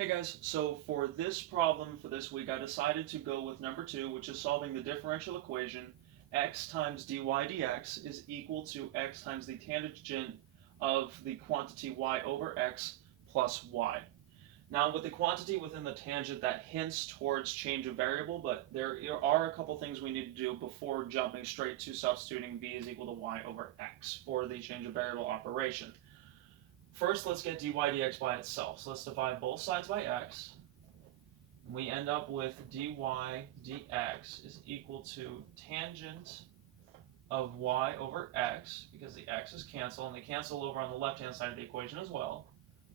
Hey guys, so for this problem for this week, I decided to go with number 2, which is solving the differential equation x times dy dx is equal to x times the tangent of the quantity y over x plus y. Now with the quantity within the tangent, that hints towards change of variable, but there are a couple things we need to do before jumping straight to substituting v is equal to y over x for the change of variable operation. First, let's get dy dx by itself. So let's divide both sides by x. We end up with dy dx is equal to tangent of y over x, because the x's cancel, and they cancel over on the left-hand side of the equation as well,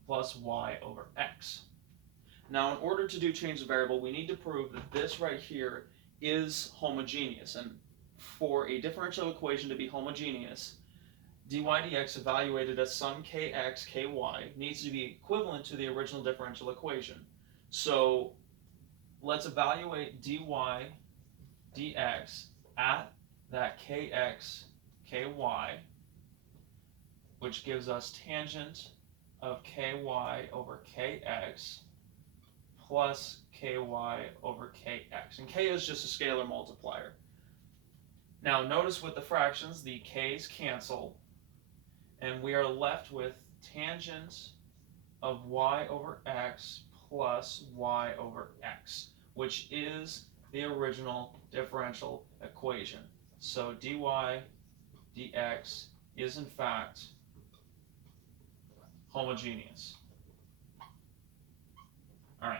plus y over x. Now, in order to do change of variable, we need to prove that this right here is homogeneous. And for a differential equation to be homogeneous, dy dx evaluated as some kx, ky needs to be equivalent to the original differential equation. So let's evaluate dy dx at that kx, ky, which gives us tangent of ky over kx plus ky over kx. And k is just a scalar multiplier. Now notice with the fractions, the k's cancel, and we are left with tangent of y over x plus y over x, which is the original differential equation. So dy dx is in fact homogeneous. All right.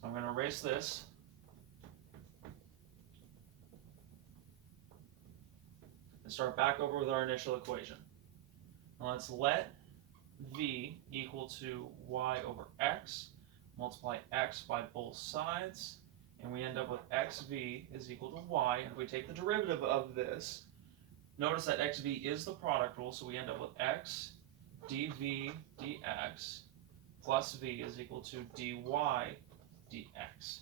So I'm going to erase this. And start back over with our initial equation. Now let's let v equal to y over x, multiply x by both sides, and we end up with xv is equal to y. And if we take the derivative of this, notice that xv is the product rule, so we end up with x dv dx plus v is equal to dy dx.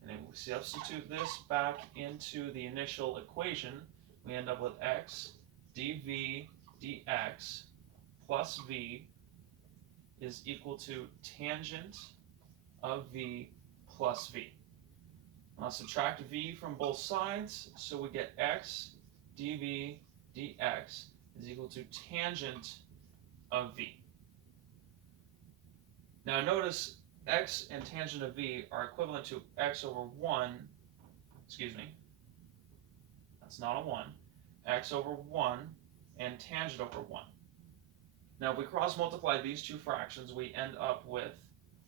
And then we substitute this back into the initial equation, we end up with x dv dx plus v is equal to tangent of v plus v. Now subtract v from both sides, so we get x dv dx is equal to tangent of v. Now notice x and tangent of v are equivalent to x over 1, excuse me, that's not a 1, x over 1 and tangent over 1. Now if we cross multiply these two fractions, we end up with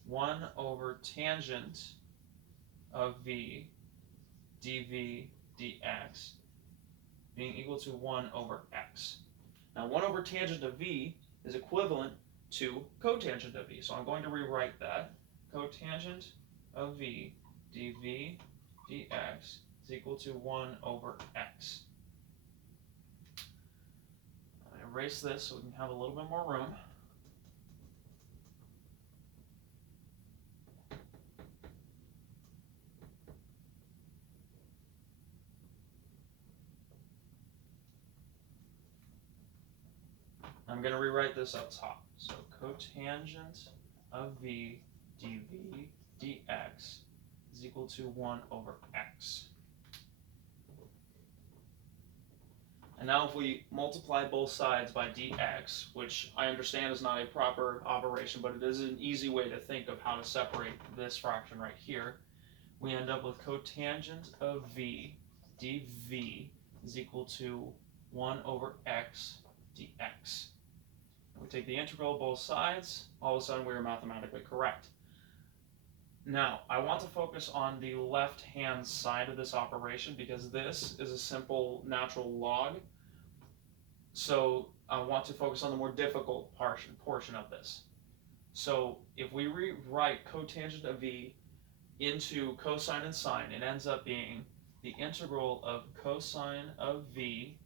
1 over tangent of v dv dx being equal to 1 over x. Now 1 over tangent of v is equivalent to cotangent of v, so I'm going to rewrite that. Cotangent of v dv dx is equal to 1 over x. I erase this so we can have a little bit more room. I'm going to rewrite this up top. So cotangent of v dv dx is equal to 1 over x. And now if we multiply both sides by dx, which I understand is not a proper operation, but it is an easy way to think of how to separate this fraction right here, we end up with cotangent of v dv is equal to 1 over x dx. We take the integral of both sides, all of a sudden we are mathematically correct. Now, I want to focus on the left-hand side of this operation because this is a simple natural log. So I want to focus on the more difficult portion of this. So if we rewrite cotangent of v into cosine and sine, it ends up being the integral of cosine of v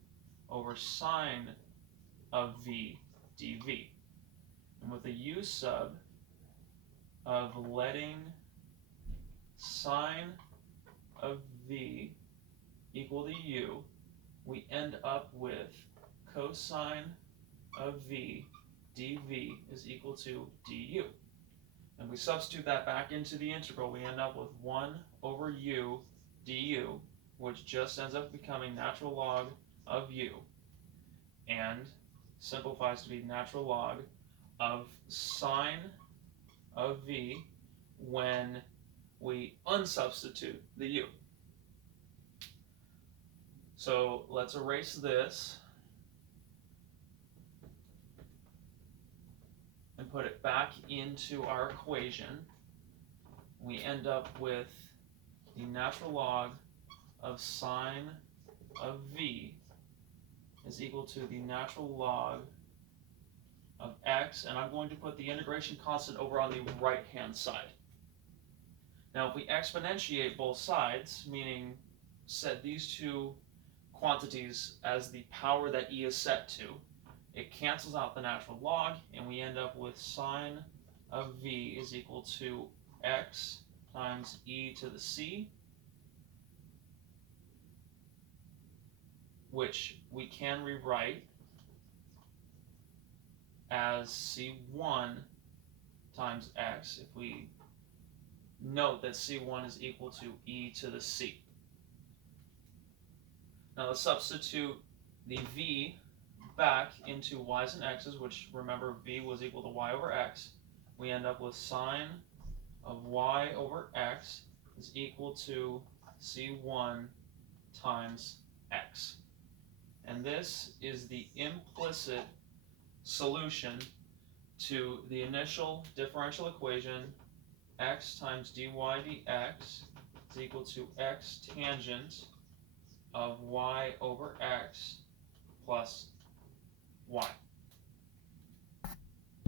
over sine of v dv. And with the u sub of letting sine of v equal to u, we end up with cosine of v dv is equal to du. And we substitute that back into the integral, we end up with 1 over u du, which just ends up becoming natural log of u, and simplifies to be natural log of sine of v when we unsubstitute the u. So let's erase this and put it back into our equation. We end up with the natural log of sine of v is equal to the natural log of x, and I'm going to put the integration constant over on the right hand side. Now if we exponentiate both sides, meaning set these two quantities as the power that e is set to, it cancels out the natural log, and we end up with sine of v is equal to x times e to the c, which we can rewrite as c1 times x if we note that c1 is equal to e to the c. Now let's substitute the v back into y's and x's, which remember v was equal to y over x. We end up with sine of y over x is equal to c1 times x. And this is the implicit solution to the initial differential equation x times dy dx is equal to x tangent of y over x plus y.